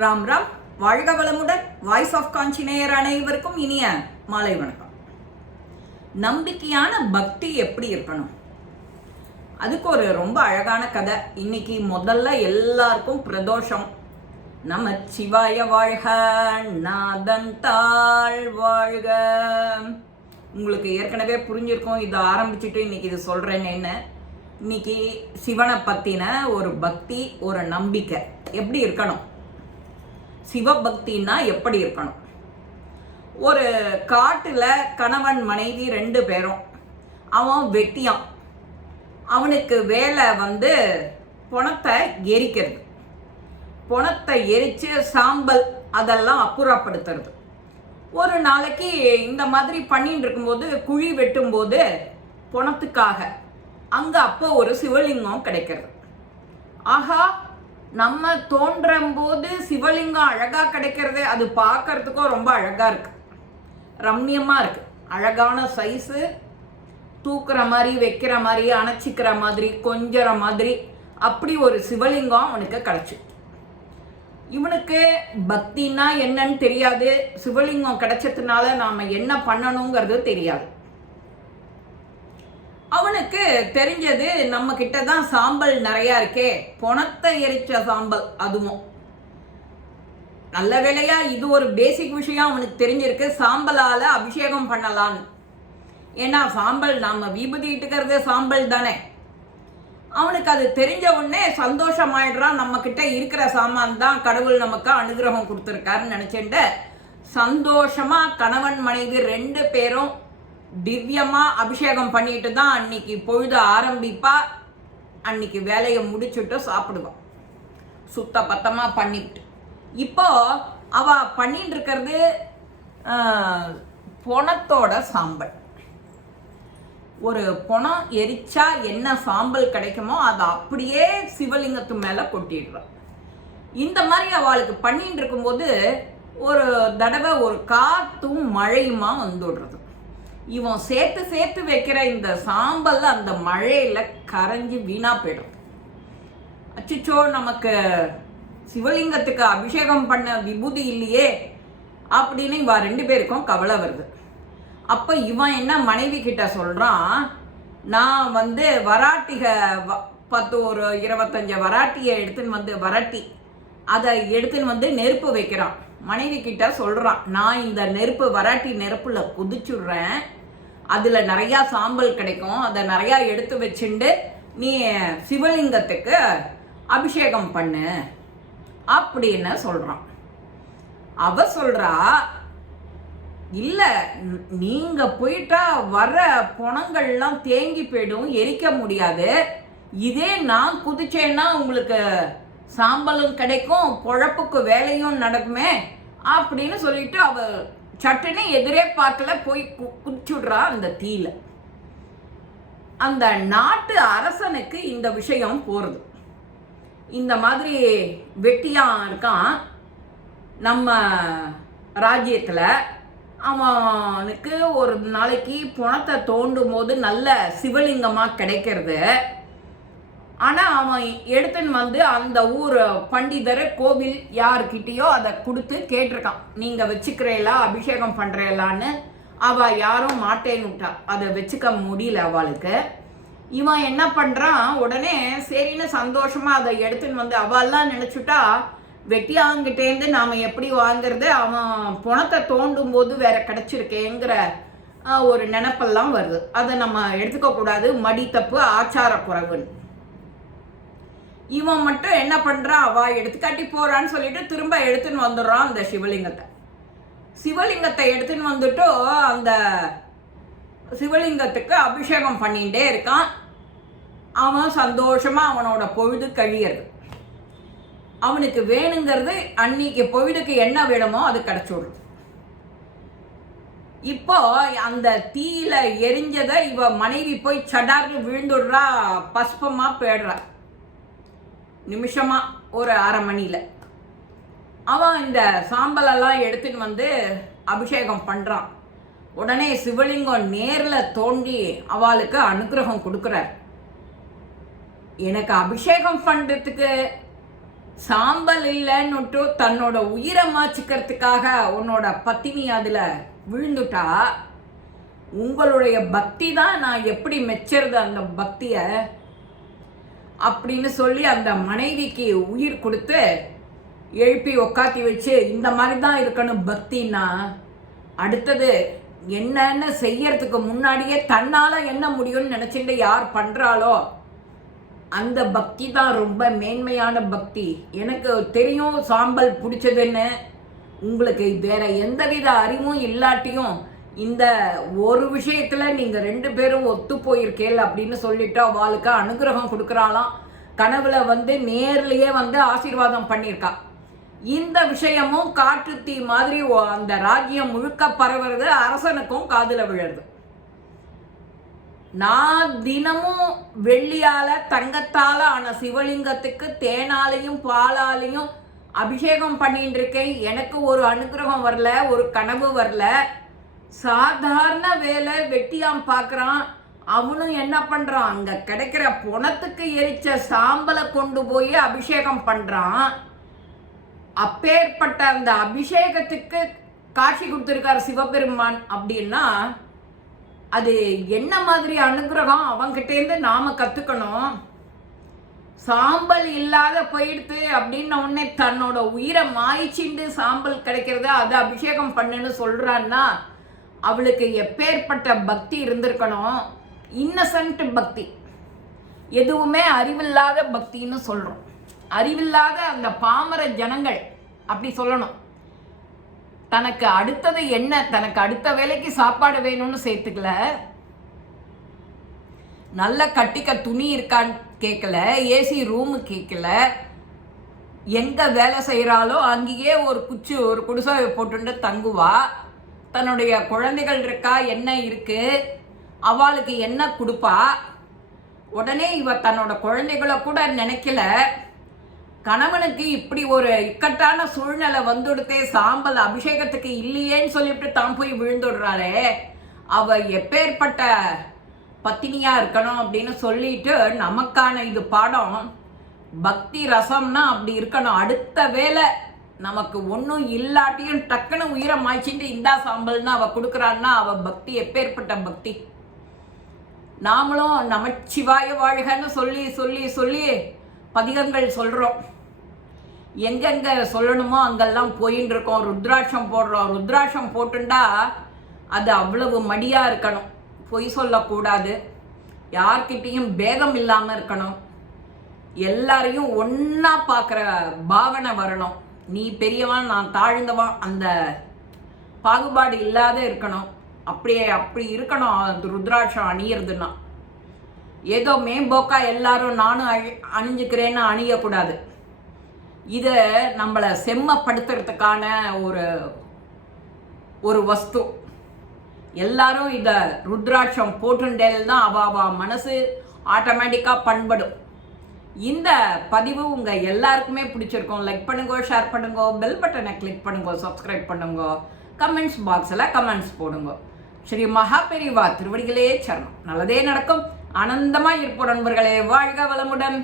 ராம் ராம். வாழ்க வளமுடன். Voice of காஞ்சி நேயர் அனைவருக்கும் இனிய மாலை வணக்கம். நம்பிக்கையான பக்தி எப்படி இருக்கணும், அதுக்கு ஒரு ரொம்ப அழகான கதை. இன்னைக்கு முதல்ல எல்லாருக்கும் பிரதோஷம். நம்ம சிவாய வாழ்க, நாதன் தாழ் வாழ்க. உங்களுக்கு ஏற்கனவே புரிஞ்சிருக்கும் இதை ஆரம்பிச்சுட்டு இன்னைக்கு இது சொல்றேன்னு. இன்னைக்கு சிவனை பத்தின ஒரு பக்தி, ஒரு நம்பிக்கை எப்படி இருக்கணும், சிவபக்தின்னா எப்படி இருக்கணும். ஒரு காட்டுல கணவன் மனைவி 2 பேரும். அவன் வெட்டியான். அவனுக்கு வேலை பொணத்தை எரிக்கிறது. பொணத்தை எரிச்சு சாம்பல் அதெல்லாம் அப்புறப்படுத்துறது. ஒரு நாளைக்கு இந்த மாதிரி பண்ணிட்டு இருக்கும்போது, குழி வெட்டும் போது பொணத்துக்காக அங்க அப்போ ஒரு சிவலிங்கம் கிடைக்கிறது. ஆஹா, நம்ம தோன்றும் போது சிவலிங்கம் அழகா கிடைக்கிறது. அது பார்க்கறதுக்கும் ரொம்ப அழகா இருக்கு, ரம்மியமா இருக்கு. அழகான சைஸு, தூக்குற மாதிரி, வைக்கிற மாதிரி, அணைச்சிக்கிற மாதிரி, கொஞ்சற மாதிரி, அப்படி ஒரு சிவலிங்கம் அவனுக்கு கிடைச்சு. இவனுக்கு பக்தினா என்னன்னு தெரியாது, சிவலிங்கம் கிடைச்சதுனால நாம என்ன பண்ணணுங்கிறது தெரியாது. அவனுக்கு தெரிஞ்சது நம்ம கிட்ட தான் சாம்பல் நிறைய இருக்கே, பொணத்தை எரிச்ச சாம்பல். அதுவும் நல்ல வேலையா இது ஒரு பேசிக் விஷயம் அவனுக்கு தெரிஞ்சிருக்கு, சாம்பலால அபிஷேகம் பண்ணலான்னு. ஏன்னா சாம்பல் நாம விபூதி இட்டுக்கிறது சாம்பல் தானே. அவனுக்கு அது தெரிஞ்ச உடனே சந்தோஷமாயிடுறான். நம்ம கிட்ட இருக்கிற சாமான் தான் கடவுள் நமக்கு அனுகிரகம் கொடுத்துருக்காருன்னு நினைச்சுட்டு சந்தோஷமா கணவன் மனைவி 2 பேரும் திவ்யமா அபிஷேகம் பண்ணிட்டு தான் அன்னைக்கு பொழுது ஆரம்பிப்பா. அன்னைக்கு வேலையை முடிச்சுட்டு சாப்பிடுவான், சுத்த பத்தமா பண்ணிட்டு. இப்போ அவ பண்ணிட்டு இருக்கிறது பொணத்தோட சாம்பல். ஒரு பொணம் எரிச்சா என்ன சாம்பல் கிடைக்குமோ அதை அப்படியே சிவலிங்கத்து மேல கொட்டிடுறான். இந்த மாதிரி அவளுக்கு பண்ணிட்டு இருக்கும்போது ஒரு தடவை ஒரு காத்தும் மழையுமா வந்துடுறது. இவன் சேர்த்து சேர்த்து வைக்கிற இந்த சாம்பல் அந்த மழையில கரைஞ்சி வீணா போயிடும். அச்சிச்சோ, நமக்கு சிவலிங்கத்துக்கு அபிஷேகம் பண்ண விபூதி இல்லையே அப்படின்னு இவ 2 பேருக்கும் கவலை வருது. அப்ப இவன் என்ன மனைவி கிட்ட சொல்றான், நான் வராட்டிக 10 ஒரு 25 வராட்டியை எடுத்துன்னு வரட்டி அதை எடுத்துன்னு நெருப்பு வைக்கிறான். மனைவி கிட்ட சொல்றான், நான் இந்த நெருப்பு வராட்டி நெருப்புல குதிச்சுடுறேன், அதுல நிறைய சாம்பல் கிடைக்கும், அதை நிறைய எடுத்து வச்சுண்டு நீ சிவலிங்கத்துக்கு அபிஷேகம் பண்ணு அப்படின்னு சொல்றான். அவ சொல்றா, இல்ல நீங்க போயிட்டா வர பொணங்கள்லாம் தேங்கி போயிடும், எரிக்க முடியாது. இதே நான் குதிச்சேன்னா உங்களுக்கு சாம்பலும் கிடைக்கும், பொழப்புக்கு வேலையும் நடக்குமே அப்படின்னு சொல்லிட்டு அவ சட்டுன்னு எதிரே பார்க்கல, போய் குதிச்சுடுறா அந்த தீல. அந்த நாட்டு அரசனுக்கு இந்த விஷயம் போறது. இந்த மாதிரி வெட்டியான் இருக்கான் நம்ம ராஜ்யத்துல, அவனுக்கு ஒரு நாளைக்கு பொணத்தை தோண்டும் போது நல்ல சிவலிங்கமா கிடைக்கிறது. ஆனா அவன் எடுத்துன்னு அந்த ஊர் பண்டிதர் கோவில் யாருக்கிட்டயோ அதை கொடுத்து கேட்டிருக்கான், நீங்க வச்சுக்கிறீங்களா, அபிஷேகம் பண்றீங்களான்னு. அவ யாரும் மாட்டேன்னு விட்டா, அதை வச்சுக்க முடியல அவளுக்கு. இவன் என்ன பண்றான், உடனே சரின்னு சந்தோஷமா அதை எடுத்துன்னு அவெல்லாம் நினைச்சுட்டா, வெட்டியாங்கிட்டேருந்து நாம எப்படி வாங்குறது, அவன் பொணத்தை தோண்டும் போது வேற கிடைச்சிருக்கேங்கிற ஒரு நினைப்பெல்லாம் வருது. அதை நம்ம எடுத்துக்க கூடாது, மடி தப்பு, ஆச்சார குறைவுன்னு. இவன் மட்டும் என்ன பண்றான், அவ எடுத்துக்காட்டி போறான்னு சொல்லிட்டு திரும்ப எடுத்துன்னு வந்துடுறான் அந்த சிவலிங்கத்தை. சிவலிங்கத்தை எடுத்துன்னு வந்துட்டு அந்த சிவலிங்கத்துக்கு அபிஷேகம் பண்ணிட்டே இருக்கான். அவன் சந்தோஷமா அவனோட பொழுது கழியறது. அவனுக்கு வேணுங்கிறது அன்னைக்கு பொழுதுக்கு என்ன வேணுமோ அது கிடைச்சுடுறது. இப்போ அந்த தீயில எரிஞ்சதை இவ மனைவி போய் சடார்னு விழுந்துடுறா, பஸ்பமா போயிடுறா. நிமிஷமா ஒரு 1/2 மணியில அவன் இந்த சாம்பலெல்லாம் எடுத்துன்னு அபிஷேகம் பண்றான். உடனே சிவலிங்கம் நேர்ல தோண்டி அவளுக்கு அனுகிரகம் கொடுக்கிறார். எனக்கு அபிஷேகம் பண்றதுக்கு சாம்பல் இல்லைன்னுட்டு தன்னோட உயிரை மாச்சிக்கிறதுக்காக உன்னோட பத்தினி அதுல விழுந்துட்டா உங்களுடைய பக்தி தான் நான் எப்படி மெச்சறது அந்த பக்திய அப்படின்னு சொல்லி அந்த மனைவிக்கு உயிர் கொடுத்து எழுப்பி உக்காத்தி வச்சு இந்த மாதிரி தான் இருக்கணும் பக்தின்னா அடுத்தது என்னன்னு செய்யறதுக்கு முன்னாடியே தன்னால என்ன முடியும்னு நினைச்சிட்டு யார் பண்றாளோ அந்த பக்தி தான் ரொம்ப மேன்மையான பக்தி. எனக்கு தெரியும் சாம்பல் பிடிச்சதுன்னு. உங்களுக்கு வேற எந்தவித அறிவும் இல்லாட்டியும் இந்த ஒரு விஷயத்துல நீங்க 2 பேரும் ஒத்து போயிருக்கேள் அப்படின்னு சொல்லிட்டு அவளுக்கு அனுகிரகம் கொடுக்கறாளாம். கனவுல நேர்லயே ஆசீர்வாதம் பண்ணியிருக்கா. இந்த விஷயமும் காற்று தீ மாதிரி அந்த ராஜ்யம் முழுக்க பரவுறது, அரசனுக்கும் காதுல விழுறது. நான் தினமும் வெள்ளியால தங்கத்தால ஆன சிவலிங்கத்துக்கு தேனாலையும் பாலாலையும் அபிஷேகம் பண்ணிட்டு இருக்கேன். எனக்கு ஒரு அனுகிரகம் வரல, ஒரு கனவு வரல. சாதாரண வேலை வெட்டியாம் பார்க்குறான். அவனும் என்ன பண்றான், அங்க கிடைக்கிற பொணத்துக்கு எரிச்ச சாம்பலை கொண்டு போய் அபிஷேகம் பண்றான். அப்பேற்பட்ட அந்த அபிஷேகத்துக்கு காட்சி கொடுத்திருக்கார் சிவபெருமான். அப்படின்னா அது என்ன மாதிரி அனுகிரகம் அவங்கிட்டேருந்து நாம கத்துக்கணும். சாம்பல் இல்லாத போயிடுத்து அப்படின்ன உடனே தன்னோட உயிரை மாய்ச்சிண்டு சாம்பல் கிடைக்கிறத அதை அபிஷேகம் பண்ணுன்னு சொல்றான்னா அவளுக்கு எப்பேற்பட்ட பக்தி இருந்திருக்கணும். இன்னசென்ட் பக்தி, எதுவுமே அறிவில்லாத பக்தின்னு சொல்றோம். அறிவில்லாத அந்த பாமர ஜனங்கள் அப்படி சொல்லணும். தனக்கு அடுத்தது என்ன, தனக்கு அடுத்த வேலைக்கு சாப்பாடு வேணும்னு சேர்த்துக்கல, நல்ல கட்டிக்க துணி இருக்கான்னு கேட்கல, ஏசி ரூமு கேட்கல, எங்க வேலை செய்யறாளோ அங்கேயே ஒரு குடிசை போட்டு தங்குவா. தன்னுடைய குழந்தைகள் இருக்கா, என்ன இருக்கு, அவளுக்கு என்ன கொடுப்பா. உடனே இவ தன்னோட குழந்தைகளை கூட நினைக்கல. கணவனுக்கு இப்படி ஒரு இக்கட்டான சூழ்நிலை வந்துடுத்தே, சாம்பல் அபிஷேகத்துக்கு இல்லையேன்னு சொல்லிவிட்டு தான் போய் விழுந்துடுறாரே, அவ எப்பேற்பட்ட பத்தினியா இருக்கணும் அப்படின்னு சொல்லிட்டு நமக்கான இது பாடம். பக்தி ரசம்னா அப்படி இருக்கணும். அடுத்த வேலை நமக்கு ஒன்றும் இல்லாட்டியும் டக்குன்னு உயிரை மாய்ச்சிட்டு இந்தா சாம்பல்னா அவ கொடுக்குறான்னா அவ பக்தி எப்பேற்பட்ட பக்தி. நாமளும் நமச்சிவாய வாழ்கன்னு சொல்லி சொல்லி சொல்லி பதிகங்கள் சொல்றோம். எங்கெங்க சொல்லணுமோ அங்கெல்லாம் போயின்னு இருக்கோம். ருத்ராட்சம் போடுறோம். ருத்ராட்சம் போட்டுண்டா அது அவ்வளவு மடியா இருக்கணும். பொய் சொல்லக்கூடாது. யார்கிட்டையும் பேதம் இல்லாம இருக்கணும். எல்லாரையும் ஒன்னா பார்க்குற பாவனை வரணும். நீ பெரியவன், நான் தாழ்ந்தவன், அந்த பாகுபாடு இல்லாத இருக்கணும். அப்படி இருக்கணும். அந்த ருத்ராட்சம் அணியறதுன்னா ஏதோ மேம்போக்கா எல்லாரும் நானும் அணிஞ்சுக்கிறேன்னு அணியக்கூடாது. இதை நம்மளை செம்மப்படுத்துறதுக்கான ஒரு வஸ்து. எல்லாரும் இதை ருத்ராட்சம் போட்டுண்டேல் தான் அவ மனசு ஆட்டோமேட்டிக்காக பண்படும். இந்த பதிவு உங்கள் எல்லாருக்குமே பிடிச்சிருக்கும். லைக் பண்ணுங்க, ஷேர் பண்ணுங்க, பெல் பட்டனை கிளிக் பண்ணுங்க, சப்ஸ்கிரைப் பண்ணுங்க, கமெண்ட்ஸ் பாக்ஸில் கமெண்ட்ஸ் போடுங்க. ஸ்ரீ மகாபெரிவா திருவடிகளே சரணம். நல்லதே நடக்கும். ஆனந்தமாக இருப்போம் நண்பர்களே. வாழ்க வளமுடன்.